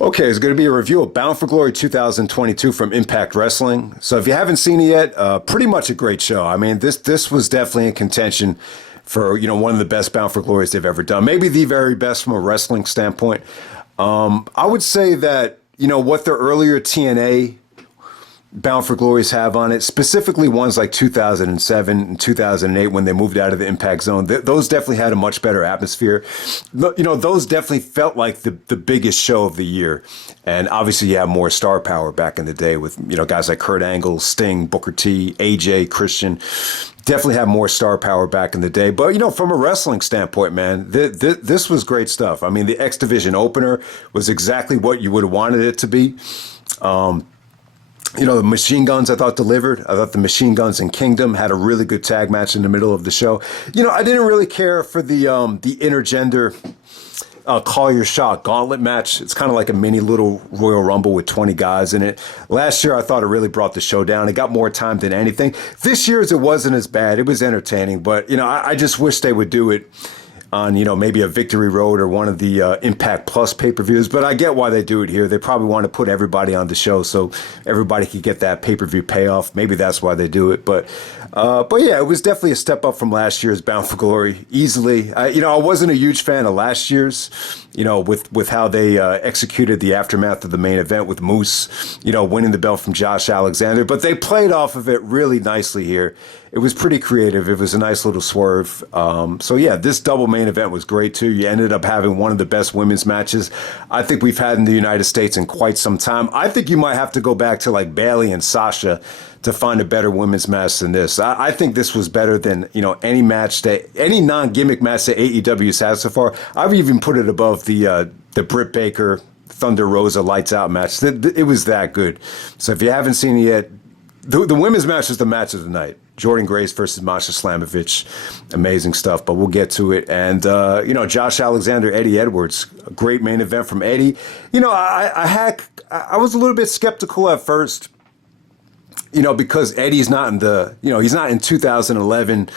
Okay, it's going to be a review of Bound for Glory 2022 from Impact Wrestling. So if you haven't seen it yet, pretty much a great show. I mean, this was definitely in contention for, one of the best Bound for Glories they've ever done. Maybe the very best from a wrestling standpoint. I would say that, what their earlier TNA Bound for Glories have on it, specifically ones like 2007 and 2008 when they moved out of the Impact Zone. Those definitely had a much better atmosphere. Those definitely felt like the biggest show of the year. And obviously you have more star power back in the day with, guys like Kurt Angle, Sting, Booker T, AJ, Christian. Definitely have more star power back in the day. But, from a wrestling standpoint, man, this was great stuff. I mean, the X Division opener was exactly what you would have wanted it to be. The Machine Guns I thought delivered. I thought the Machine Guns and Kingdom had a really good tag match in the middle of the show. I didn't really care for the intergender Call Your Shot Gauntlet match. It's kind of like a mini little Royal Rumble with 20 guys in it. Last year, I thought it really brought the show down. It got more time than anything. This year's, it wasn't as bad. It was entertaining, but, I just wish they would do it on, maybe a Victory Road or one of the Impact Plus pay-per-views. But I get why they do it here. They probably want to put everybody on the show so everybody could get that pay-per-view payoff. Maybe that's why they do it. But yeah, it was definitely a step up from last year's Bound for Glory, easily. I wasn't a huge fan of last year's, with how they executed the aftermath of the main event with Moose, winning the belt from Josh Alexander. But they played off of it really nicely here. It was pretty creative. It was a nice little swerve. So yeah, this double main event was great too. You ended up having one of the best women's matches I think we've had in the United States in quite some time. I think you might have to go back to like Bayley and Sasha to find a better women's match than this. I think this was better than, any non-gimmick match that AEW's had so far. I've even put it above the Britt Baker Thunder Rosa Lights Out match. It was that good. So if you haven't seen it yet, the women's match is the match of the night. Jordynne Grace versus Masha Slamovich. Amazing stuff, but we'll get to it. And, Josh Alexander, Eddie Edwards, a great main event from Eddie. I was a little bit skeptical at first, because Eddie's not in he's not in 2011,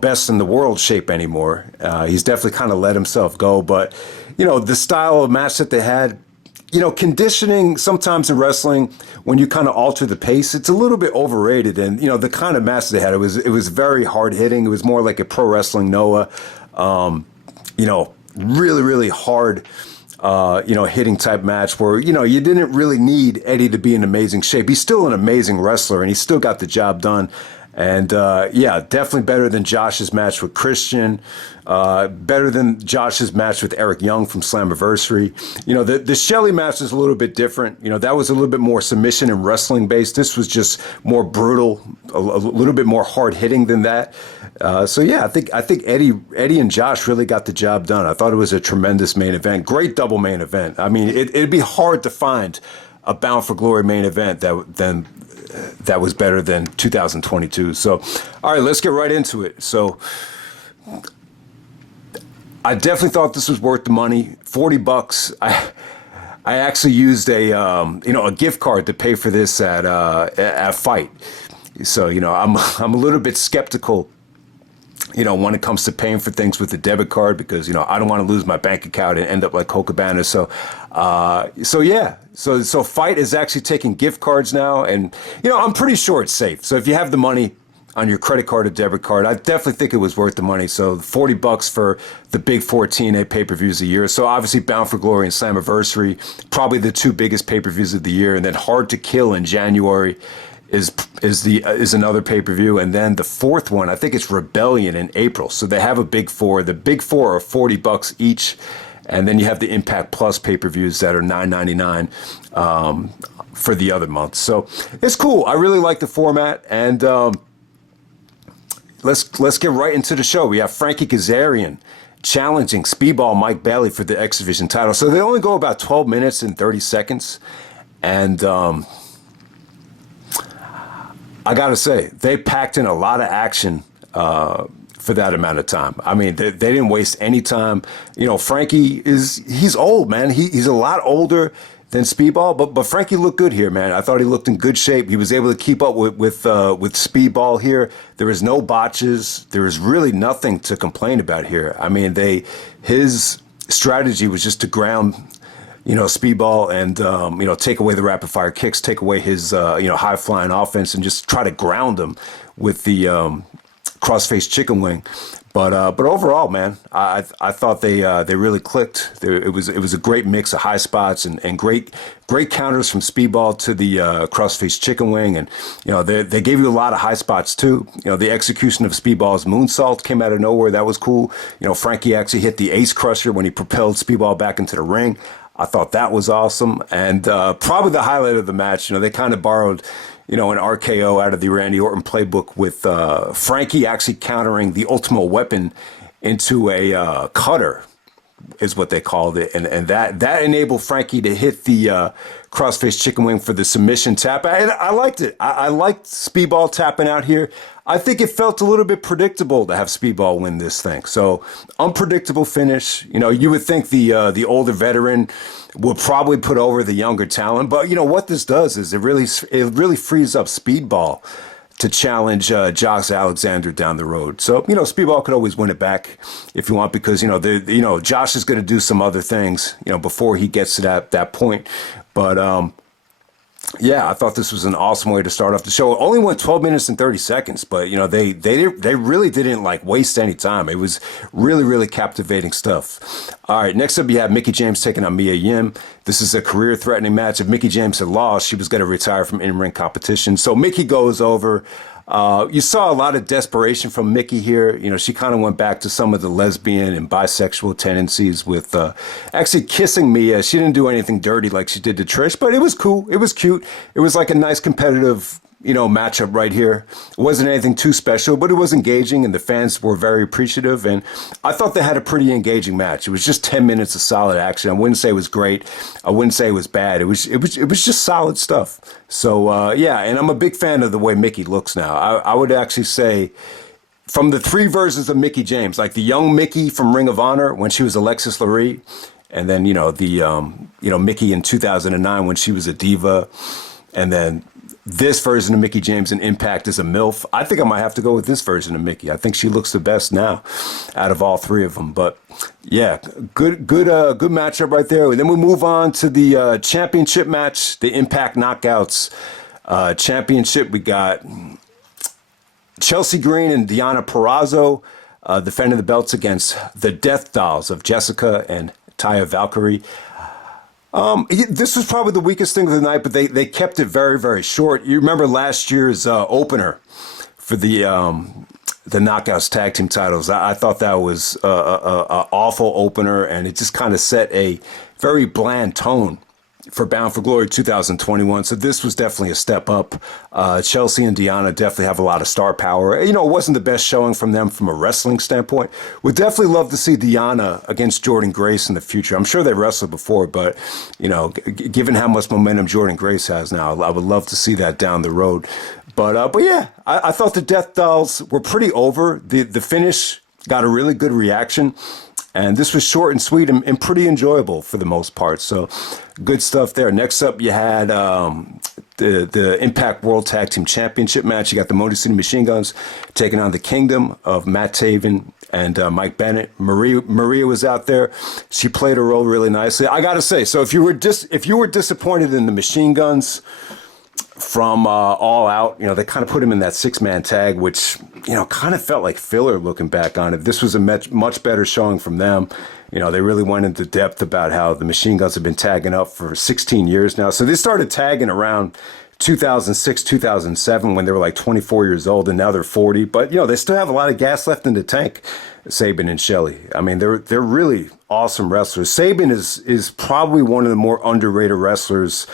best in the world shape anymore. He's definitely kind of let himself go. But, the style of match that they had, conditioning sometimes in wrestling, when you kind of alter the pace, it's a little bit overrated. And, the kind of match they had, it was very hard hitting. It was more like a pro wrestling Noah, really, really hard, hitting type match where, you didn't really need Eddie to be in amazing shape. He's still an amazing wrestler and he still got the job done. And, definitely better than Josh's match with Christian, better than Josh's match with Eric Young from Slammiversary. The Shelley match is a little bit different. That was a little bit more submission and wrestling based. This was just more brutal, a little bit more hard hitting than that. I think Eddie and Josh really got the job done. I thought it was a tremendous main event. Great double main event. I mean, it'd be hard to find a Bound for Glory main event that was better than 2022. So, all right, let's get right into it. So, I definitely thought this was worth the money. $40. I actually used a gift card to pay for this at Fight. So, I'm a little bit skeptical, when it comes to paying for things with a debit card because, I don't want to lose my bank account and end up like Coca Cabana. So Fight is actually taking gift cards now. And, I'm pretty sure it's safe. So if you have the money on your credit card or debit card, I definitely think it was worth the money. So $40 for the big 14 pay-per-views a year. So obviously Bound for Glory and Slammiversary, probably the two biggest pay-per-views of the year. And then Hard to Kill in January is another pay-per-view, and then the fourth one, I think it's Rebellion in April. So they have a big four. The big four are $40 each, and then you have the Impact Plus pay-per-views that are $9.99 for the other months. So it's cool. I really like the format, and let's get right into the show. We have Frankie Kazarian challenging Speedball Mike Bailey for the X Division title. So they only go about 12 minutes and 30 seconds, and I got to say, they packed in a lot of action for that amount of time. I mean, they didn't waste any time. Frankie he's old, man. He's a lot older than Speedball, but Frankie looked good here, man. I thought he looked in good shape. He was able to keep up with Speedball here. There was no botches. There was really nothing to complain about here. I mean, his strategy was just to ground Speedball and, take away the rapid fire kicks, take away his, high flying offense and just try to ground him with the cross-face chicken wing. But overall, man, I thought they really clicked. It was a great mix of high spots and great counters from Speedball to the cross-face chicken wing, and they gave you a lot of high spots too. The execution of Speedball's moonsault came out of nowhere. That was cool. Frankie actually hit the ace crusher when he propelled Speedball back into the ring. I thought that was awesome, and probably the highlight of the match. They kind of borrowed an RKO out of the Randy Orton playbook with Frankie actually countering the Ultimate Weapon into a cutter, is what they called it. And that enabled Frankie to hit the crossface chicken wing for the submission tap. And I liked it. I liked Speedball tapping out here. I think it felt a little bit predictable to have Speedball win this thing. So unpredictable finish. You would think the older veteran would probably put over the younger talent. But what this does is it really frees up Speedball to challenge Josh Alexander down the road. So, Speedball could always win it back if you want, because, Josh is going to do some other things, before he gets to that point. But, yeah, I thought this was an awesome way to start off the show. It only went 12 minutes and 30 seconds, but, they really didn't, waste any time. It was really, really captivating stuff. All right, next up you have Mickie James taking on Mia Yim. This is a career-threatening match. If Mickie James had lost, she was going to retire from in-ring competition. So Mickie goes over. You saw a lot of desperation from Mickie here. She kind of went back to some of the lesbian and bisexual tendencies with actually kissing Mia. She didn't do anything dirty like she did to Trish, but it was cool. It was cute. It was like a nice competitive, matchup right here. It wasn't anything too special, but it was engaging, and the fans were very appreciative. And I thought they had a pretty engaging match. It was just 10 minutes of solid action. I wouldn't say it was great. I wouldn't say it was bad. It was just solid stuff. So yeah, and I'm a big fan of the way Mickie looks now. I would actually say, from the three versions of Mickie James, like the young Mickie from Ring of Honor when she was Alexis Lurie, and then the Mickie in 2009 when she was a diva, and then this version of Mickie James in Impact is a MILF. I think I might have to go with this version of Mickie. I think she looks the best now out of all three of them. But yeah, good matchup right there. And then we move on to the championship match, the Impact Knockouts championship. We got Chelsea Green and Deonna Purrazzo defending the belts against the Death Dolls of Jessica and Taya Valkyrie. This was probably the weakest thing of the night, but they kept it very, very short. You remember last year's opener for the Knockouts tag team titles. I thought that was a awful opener, and it just kind of set a very bland tone for Bound for Glory 2021. So this was definitely a step up. Chelsea and Deonna definitely have a lot of star power. It wasn't the best showing from them from a wrestling standpoint. Would definitely love to see Deonna against Jordynne Grace in the future. I'm sure they wrestled before, but, given how much momentum Jordynne Grace has now, I would love to see that down the road. But yeah, I thought the Death Dolls were pretty over. The finish got a really good reaction. And this was short and sweet and pretty enjoyable for the most part. So good stuff there. Next up, you had the Impact World Tag Team Championship match. You got the Motor City Machine Guns taking on the Kingdom of Matt Taven and Mike Bennett. Maria was out there. She played her role really nicely. I got to say, so if you were disappointed in the Machine Guns from All Out, they kind of put him in that 6-man tag, which, kind of felt like filler looking back on it. This was a much better showing from them. They really went into depth about how the Machine Guns have been tagging up for 16 years now. So they started tagging around 2006, 2007 when they were like 24 years old, and now they're 40. But, they still have a lot of gas left in the tank, Sabin and Shelley. I mean, they're really awesome wrestlers. Sabin is probably one of the more underrated wrestlers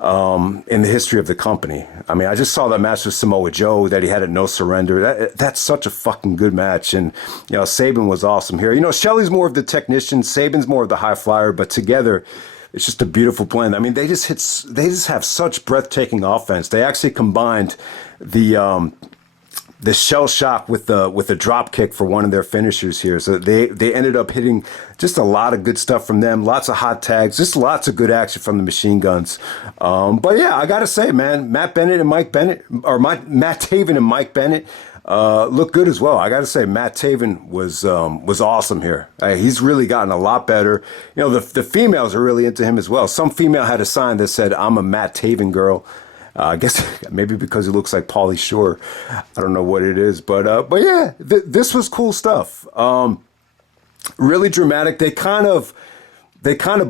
in the history of the company. I mean, I just saw that match with Samoa Joe that he had at No Surrender. That's such a fucking good match. And, Sabin was awesome here. Shelley's more of the technician. Sabin's more of the high flyer, but together it's just a beautiful blend. I mean, they just have such breathtaking offense. They actually combined the shell shock with the drop kick for one of their finishers here. So they ended up hitting just a lot of good stuff from them. Lots of hot tags, just lots of good action from the Machine Guns. But yeah, I gotta say, man, Matt Taven and Mike Bennett, looked good as well. I got to say, Matt Taven was awesome here. He's really gotten a lot better. You know, the females are really into him as well. Some female had a sign that said, "I'm a Matt Taven girl." I guess maybe because he looks like Pauly Shore. I don't know what it is, but yeah, this was cool stuff. Really dramatic. They kind of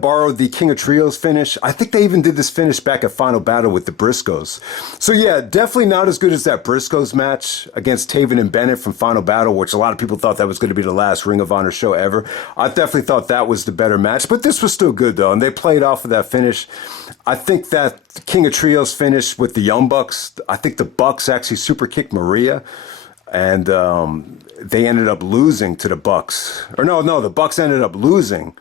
borrowed the King of Trios finish. I think they even did this finish back at Final Battle with the Briscoes. So yeah, definitely not as good as that Briscoes match against Taven and Bennett from Final Battle, which a lot of people thought that was going to be the last Ring of Honor show ever. I definitely thought that was the better match, but this was still good though, and they played off of that finish. I think that King of Trios finish with the Young Bucks, I think the Bucks actually super kicked Maria, and they ended up losing to the Bucks. Or no, the Bucks ended up losing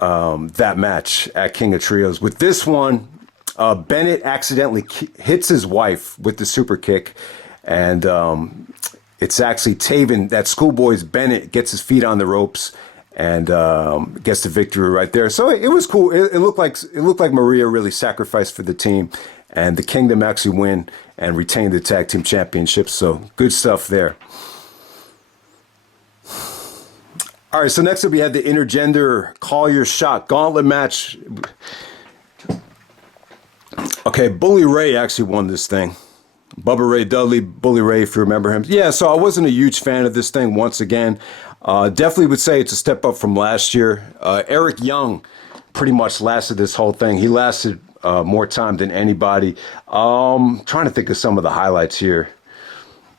that match at King of Trios. With this one, Bennett accidentally hits his wife with the super kick, and it's actually Taven, that Schoolboy's Bennett, gets his feet on the ropes and gets the victory right there. So it was cool. It looked like Maria really sacrificed for the team, and the Kingdom actually win and retain the tag team championships. So good stuff there. All right, so next up we had the Intergender Call Your Shot Gauntlet match. Okay, Bully Ray actually won this thing. Bubba Ray Dudley, Bully Ray, if you remember him. Yeah, so I wasn't a huge fan of this thing once again. Definitely would say it's a step up from last year. Eric Young pretty much lasted this whole thing. He lasted more time than anybody. Trying to think of some of the highlights here.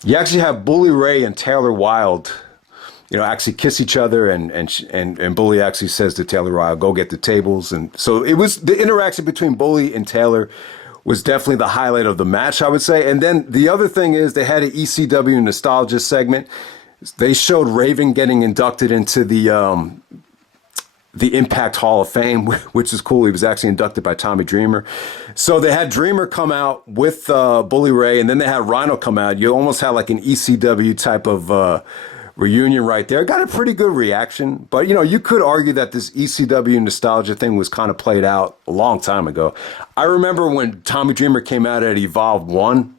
You actually have Bully Ray and Taylor Wilde, you know, actually kiss each other, and Bully actually says to Taylor Wilde, "Go get the tables." And so it was, the interaction between Bully and Taylor was definitely the highlight of the match, I would say. And then the other thing is they had an ECW nostalgia segment. They showed Raven getting inducted into the Impact Hall of Fame, which is cool. He was actually inducted by Tommy Dreamer. So they had Dreamer come out with Bully Ray, and then they had Rhino come out. You almost had like an ECW type of reunion right there. Got a pretty good reaction, but you know, you could argue that this ECW nostalgia thing was kind of played out a long time ago. I remember when Tommy Dreamer came out at Evolve 1,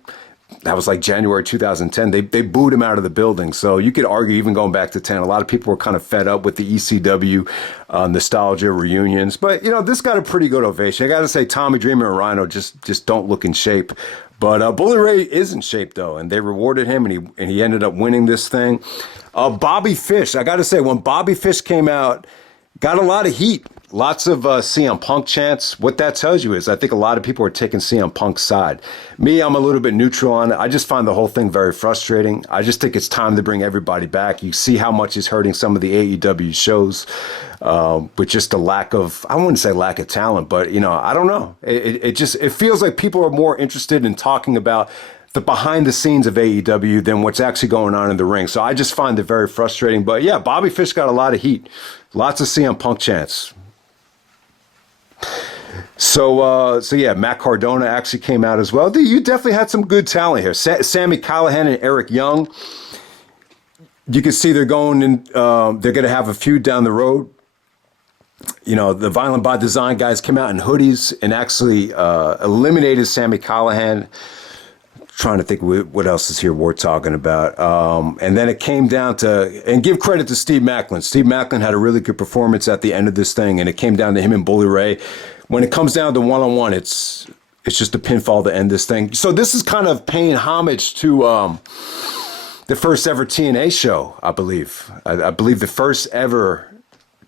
that was like January 2010, they booed him out of the building. So you could argue, even going back to 10, a lot of people were kind of fed up with the ECW nostalgia reunions. But you know, this got a pretty good ovation. I got to say, Tommy Dreamer and Rhino just don't look in shape. But Bully Ray is in shape though, and they rewarded him, and he ended up winning this thing. Bobby Fish, I got to say, when Bobby Fish came out, got a lot of heat. Lots of CM Punk chants. What that tells you is I think a lot of people are taking CM Punk's side. Me, I'm a little bit neutral on it. I just find the whole thing very frustrating. I just think it's time to bring everybody back. You see how much he's hurting some of the AEW shows with just a lack of, I wouldn't say lack of talent, but, you know, I don't know. It feels like people are more interested in talking about the behind the scenes of AEW than what's actually going on in the ring. So I just find it very frustrating. But yeah, Bobby Fish got a lot of heat. Lots of CM Punk chants. So yeah, Matt Cardona actually came out as well. You definitely had some good talent here. Sami Callihan and Eric Young. You can see they're going in. They're going to have a feud down the road. You know, the Violent by Design guys came out in hoodies and actually eliminated Sami Callihan. Trying to think what else is here worth talking about. And then it came down to, and give credit to Steve Macklin. Steve Macklin had a really good performance at the end of this thing, and it came down to him and Bully Ray. When it comes down to one-on-one, it's just a pinfall to end this thing. So this is kind of paying homage to the first ever TNA show, I believe. I believe the first ever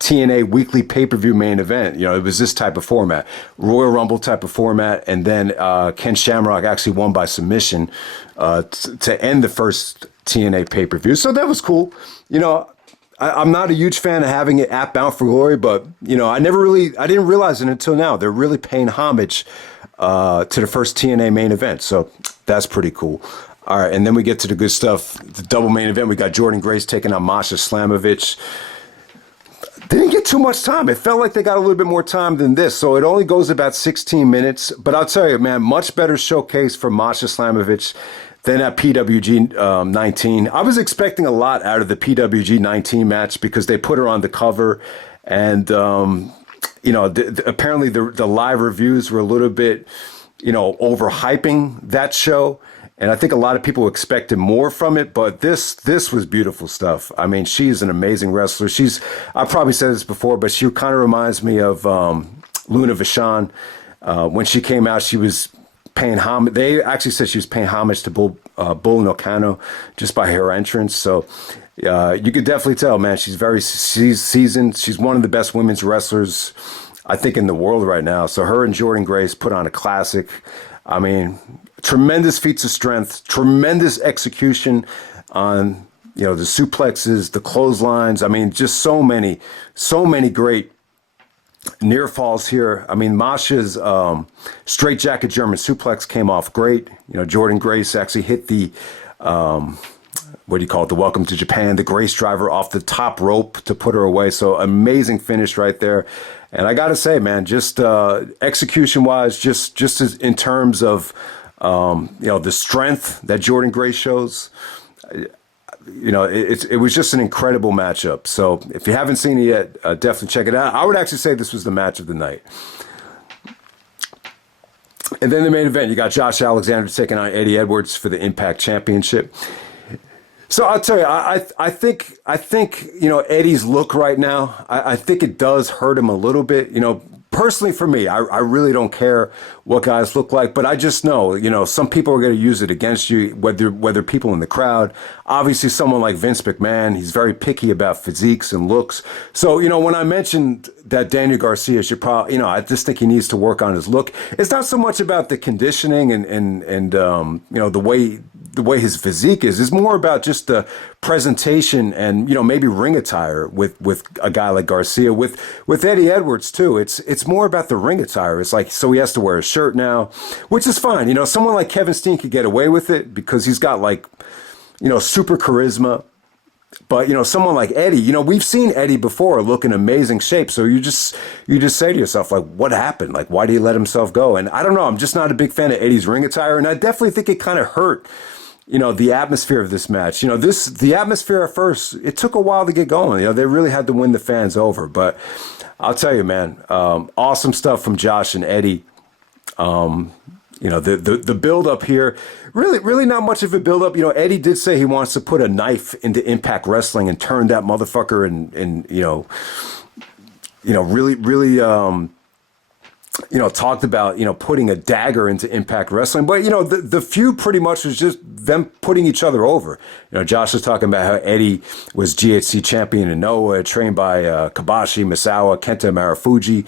TNA weekly pay-per-view main event. You know, it was this type of format, Royal Rumble type of format, and then Ken Shamrock actually won by submission to end the first TNA pay-per-view. So that was cool. You know, I'm not a huge fan of having it at Bound for Glory, but you know, I didn't realize it until now. They're really paying homage to the first TNA main event, so that's pretty cool. All right, and then we get to the good stuff. The double main event. We got Jordynne Grace taking on Masha Slamovich. They didn't get too much time. It felt like they got a little bit more time than this. So it only goes about 16 minutes. But I'll tell you, man, much better showcase for Masha Slamovich than at PWG 19. I was expecting a lot out of the PWG 19 match because they put her on the cover. And, you know, apparently the live reviews were a little bit, you know, overhyping that show. And I think a lot of people expected more from it, but this was beautiful stuff. I mean, she's an amazing wrestler. I probably said this before, but she kind of reminds me of Luna Vachon. When she came out, she was paying homage. They actually said she was paying homage to Bull Nakano just by her entrance. So you could definitely tell, man, she's very seasoned. She's one of the best women's wrestlers, I think, in the world right now. So her and Jordynne Grace put on a classic. I mean, tremendous feats of strength, tremendous execution on, the suplexes, the clotheslines. I mean, just so many great near falls here. I mean, Masha's straight jacket German suplex came off great. Jordynne Grace actually hit the, what do you call it? The Welcome to Japan, the Grace driver off the top rope to put her away. So amazing finish right there. And I got to say, man, just execution wise, just as in terms of, the strength that Jordynne Grace shows, it was just an incredible matchup. So if you haven't seen it yet, definitely check it out. I would actually say this was the match of the night. And then the main event, you got Josh Alexander taking on Eddie Edwards for the Impact Championship. So I'll tell you, I think Eddie's look right now, I think it does hurt him a little bit. Personally for me, I really don't care what guys look like, but I just know, some people are going to use it against you, whether people in the crowd. Obviously, someone like Vince McMahon, he's very picky about physiques and looks. So, when I mentioned that Daniel Garcia should probably, I just think he needs to work on his look. It's not so much about the conditioning and the way his physique is. It's more about just the presentation and, maybe ring attire with a guy like Garcia. With Eddie Edwards, too, it's more about the ring attire. It's like, so he has to wear a shirt now, which is fine. Someone like Kevin Steen could get away with it because he's got super charisma. But, someone like Eddie, we've seen Eddie before look in amazing shape. So you just say to yourself, like, what happened? Like, why did he let himself go? And I don't know. I'm just not a big fan of Eddie's ring attire. And I definitely think it kind of hurt, the atmosphere of this match. The atmosphere at first, it took a while to get going. They really had to win the fans over. But I'll tell you, man, awesome stuff from Josh and Eddie. The build up here, really not much of a build up. Eddie did say he wants to put a knife into Impact Wrestling and turn that motherfucker and really talked about, putting a dagger into Impact Wrestling. But, the feud pretty much was just them putting each other over. Josh was talking about how Eddie was GHC champion in Noah, trained by Kabashi, Misawa, Kenta Marufuji.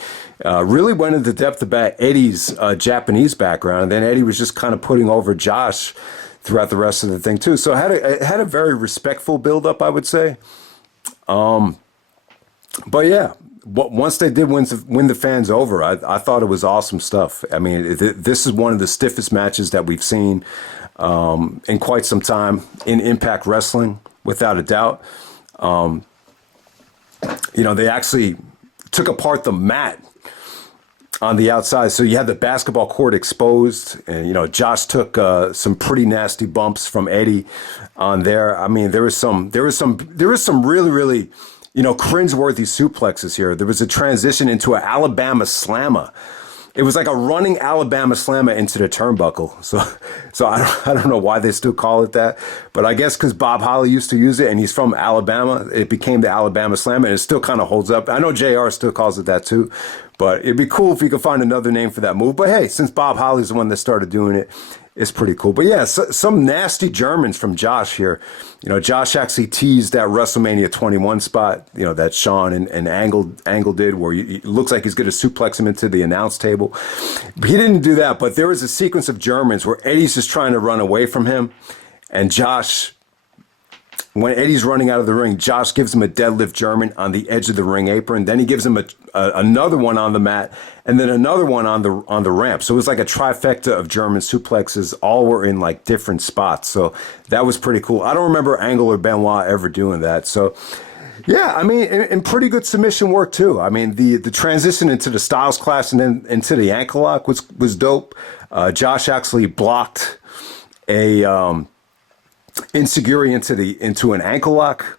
Really went into depth about Eddie's Japanese background. And then Eddie was just kind of putting over Josh throughout the rest of the thing, too. So it had a very respectful build-up, I would say. But, yeah. Once they did win the fans over, I thought it was awesome stuff. I mean, this is one of the stiffest matches that we've seen in quite some time in Impact Wrestling, without a doubt. They actually took apart the mat on the outside, so you had the basketball court exposed, and Josh took some pretty nasty bumps from Eddie on there. I mean, there was some really cringeworthy suplexes here. There was a transition into an Alabama slammer. It was like a running Alabama slammer into the turnbuckle. So I don't know why they still call it that, but I guess because Bob Holly used to use it and he's from Alabama, it became the Alabama slammer, and it still kind of holds up. I know JR still calls it that too, but it'd be cool if you could find another name for that move. But hey, since Bob Holly's the one that started doing it, it's pretty cool. But yeah, some nasty Germans from Josh here. Josh actually teased that WrestleMania 21 spot, that Shawn and Angle did, where it looks like he's going to suplex him into the announce table. But he didn't do that. But there was a sequence of Germans where Eddie's just trying to run away from him. And Josh, when Eddie's running out of the ring, Josh gives him a deadlift German on the edge of the ring apron. Then he gives him another one on the mat, and then another one on the ramp. So it was like a trifecta of German suplexes. All were in like different spots. So that was pretty cool. I don't remember Angle or Benoit ever doing that. So yeah, I mean, and pretty good submission work too. I mean, the transition into the Styles Clash and then into the ankle lock was dope. Josh actually blocked a Insecurity into an ankle lock.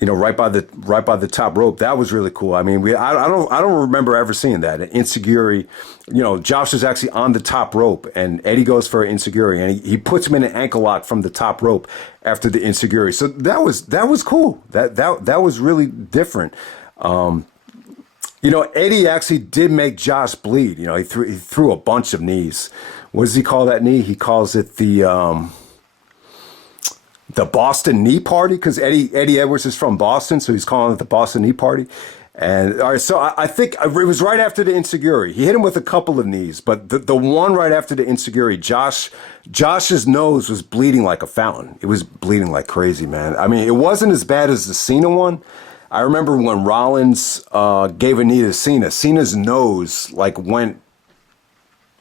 right by the top rope. That was really cool. I mean, I don't remember ever seeing that. An Insecurity, Josh is actually on the top rope, and Eddie goes for an Insecurity, and he puts him in an ankle lock from the top rope after the Insecurity. So that was cool. That was really different. Eddie actually did make Josh bleed. He threw a bunch of knees. What does he call that knee? He calls it the Boston Knee Party, because Eddie Edwards is from Boston, so he's calling it the Boston Knee Party. And all right, so I think it was right after the Insecurity. He hit him with a couple of knees, but the one right after the Insecurity, Josh's nose was bleeding like a fountain. It was bleeding like crazy, man. I mean, it wasn't as bad as the Cena one. I remember when Rollins gave a knee to Cena. Cena's nose went.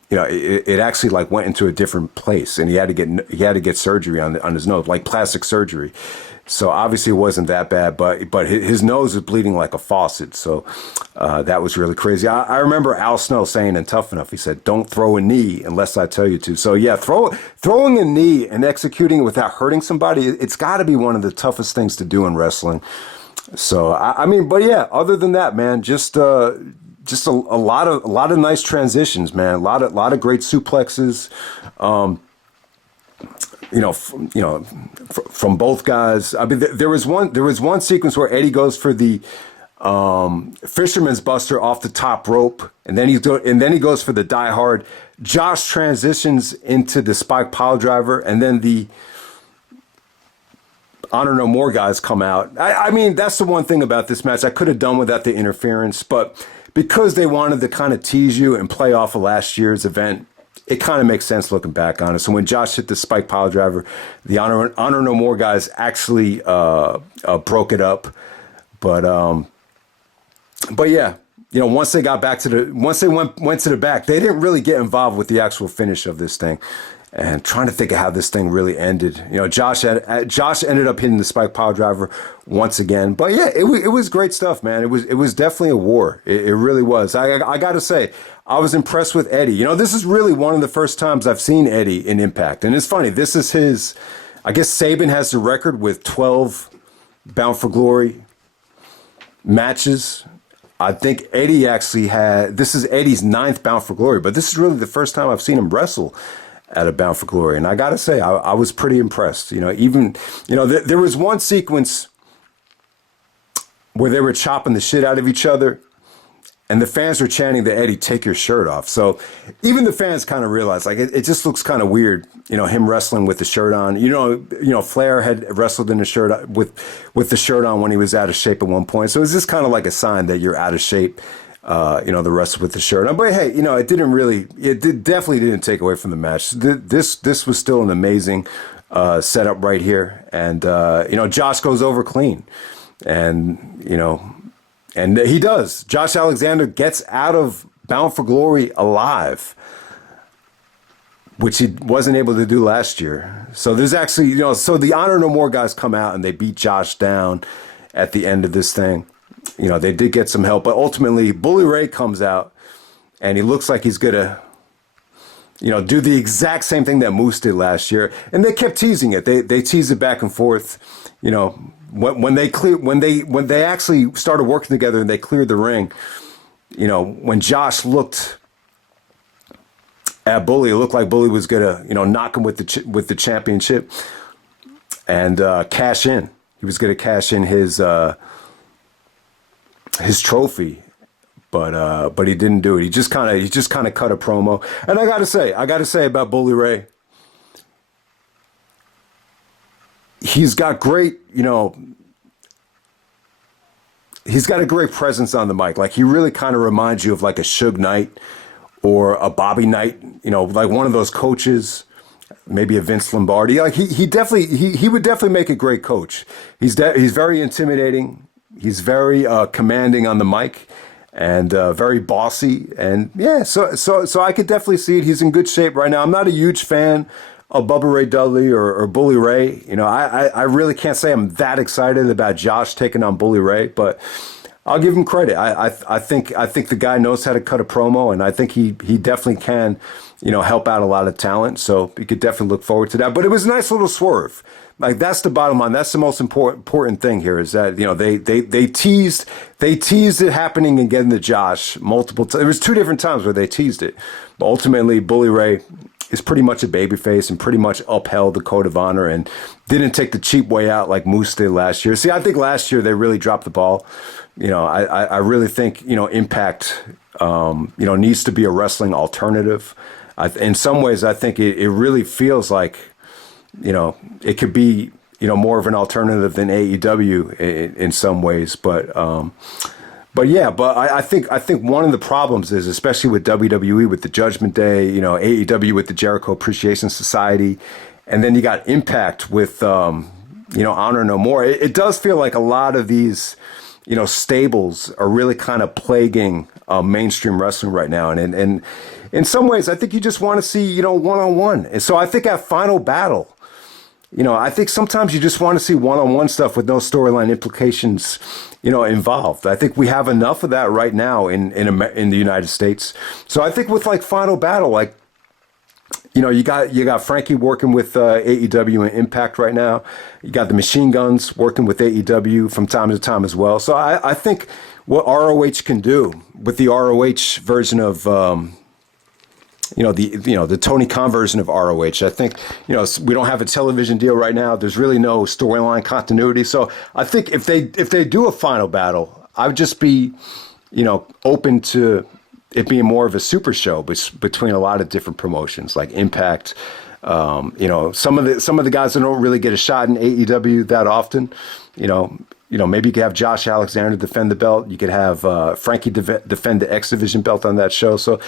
It actually went into a different place, and he had to get surgery on his nose, like plastic surgery. So obviously it wasn't that bad, but his nose was bleeding like a faucet. So that was really crazy. I remember Al Snow saying in Tough Enough, he said, "Don't throw a knee unless I tell you to." So yeah, throwing a knee and executing it without hurting somebody, it's got to be one of the toughest things to do in wrestling. So I mean, but yeah, other than that, man, just a lot of nice transitions, man. A lot of great suplexes. From both guys. I mean, there was one sequence where Eddie goes for the Fisherman's Buster off the top rope, and then he goes for the Die Hard. Josh transitions into the Spike Pile Driver, and then the Honor No More guys come out. I mean, that's the one thing about this match I could have done without the interference, but because they wanted to kind of tease you and play off of last year's event, it kind of makes sense looking back on it. So when Josh hit the Spike Pile Driver, the Honor No More guys actually broke it up. But yeah, once they got back once they went to the back, they didn't really get involved with the actual finish of this thing. And trying to think of how this thing really ended. Josh ended up hitting the Spike Pile Driver once again. But yeah, it was great stuff, man. It was definitely a war. It really was. I got to say, I was impressed with Eddie. This is really one of the first times I've seen Eddie in Impact. And it's funny, this is his, I guess Saban has the record with 12 Bound for Glory matches. I think Eddie this is Eddie's 9th Bound for Glory, but this is really the first time I've seen him wrestle at a Bound for Glory. And I got to say, I was pretty impressed. There was one sequence where they were chopping the shit out of each other, and the fans were chanting to Eddie, "Take your shirt off." So even the fans kind of realized, it just looks kind of weird, him wrestling with the shirt on. Flair had wrestled in the shirt with the shirt on when he was out of shape at one point. So it's just kind of like a sign that you're out of shape. The rest with the shirt on. But hey, it definitely didn't take away from the match. This was still an amazing setup right here. And, Josh goes over clean. And he does. Josh Alexander gets out of Bound for Glory alive, which he wasn't able to do last year. So there's actually, so the Honor No More guys come out and they beat Josh down at the end of this thing. They did get some help, but ultimately Bully Ray comes out and he looks like he's going to, do the exact same thing that Moose did last year. And they kept teasing it. They teased it back and forth. When they actually started working together and they cleared the ring, when Josh looked at Bully, it looked like Bully was going to, knock him with the championship and cash in. He was going to cash in his trophy, but he didn't do it. He just kind of cut a promo. And I gotta say about Bully Ray, he's got great, he's got a great presence on the mic. He really kind of reminds you of like a Suge Knight or a Bobby Knight, like one of those coaches, maybe a Vince Lombardi. He would definitely make a great coach. He's very intimidating. He's very commanding on the mic and very bossy. And yeah, so I could definitely see it. He's in good shape right now. I'm not a huge fan of Bubba Ray Dudley or Bully Ray. I really can't say I'm that excited about Josh taking on Bully Ray, but I'll give him credit. I think the guy knows how to cut a promo, and I think he definitely can, help out a lot of talent. So you could definitely look forward to that. But it was a nice little swerve. Like, that's the bottom line. That's the most important thing here, is that they teased it happening again to Josh multiple times. There was 2 different times where they teased it, but ultimately Bully Ray is pretty much a babyface and pretty much upheld the code of honor and didn't take the cheap way out like Moose did last year. See, I think last year they really dropped the ball. I really think Impact needs to be a wrestling alternative. In some ways, I think it really feels like it could be, more of an alternative than AEW in some ways. But I think one of the problems is, especially with WWE, with the Judgment Day, AEW with the Jericho Appreciation Society, and then you got Impact with, Honor No More. It does feel like a lot of these, stables are really kind of plaguing mainstream wrestling right now. And in some ways, I think you just want to see, one-on-one. And so I think at Final Battle, I think sometimes you just want to see one-on-one stuff with no storyline implications, involved. I think we have enough of that right now in the United States. So I think with like Final Battle, like, you got Frankie working with AEW and Impact right now. You got the Machine Guns working with AEW from time to time as well. So I think what ROH can do with the ROH version of the Tony Khan version of ROH. I think, we don't have a television deal right now. There's really no storyline continuity. So I think if they do a Final Battle, I would just be, open to it being more of a super show between a lot of different promotions like Impact. Some of the guys that don't really get a shot in AEW that often, maybe you could have Josh Alexander defend the belt. You could have Frankie defend the X Division belt on that show. So,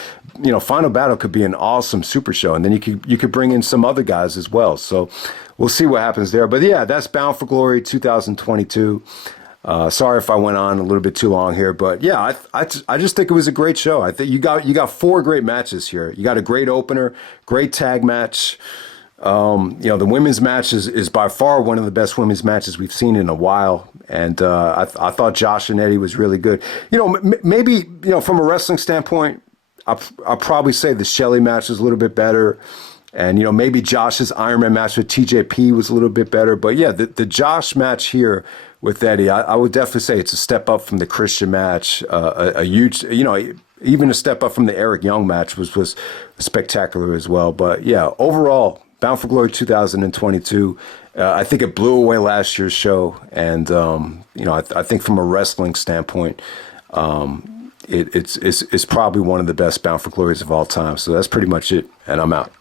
Final Battle could be an awesome super show. And then you could bring in some other guys as well. So we'll see what happens there. But yeah, that's Bound for Glory 2022. Sorry if I went on a little bit too long here, but yeah, I just think it was a great show. I think you got 4 great matches here. You got a great opener, great tag match. The women's match is by far one of the best women's matches we've seen in a while. And I thought Josh and Eddie was really good. Maybe, from a wrestling standpoint, I'll probably say the Shelley match is a little bit better. And, maybe Josh's Iron Man match with TJP was a little bit better. But yeah, the Josh match here with Eddie, I would definitely say it's a step up from the Christian match, a huge, even a step up from the Eric Young match was spectacular as well. But yeah, overall, Bound for Glory 2022, I think it blew away last year's show. And, I think from a wrestling standpoint, it's probably one of the best Bound for Glories of all time. So that's pretty much it. And I'm out.